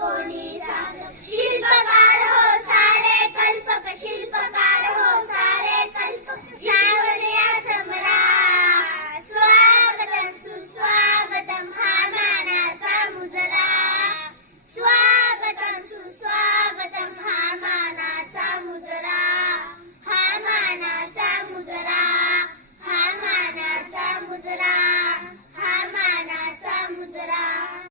कोणी सांग शिल्पकार हो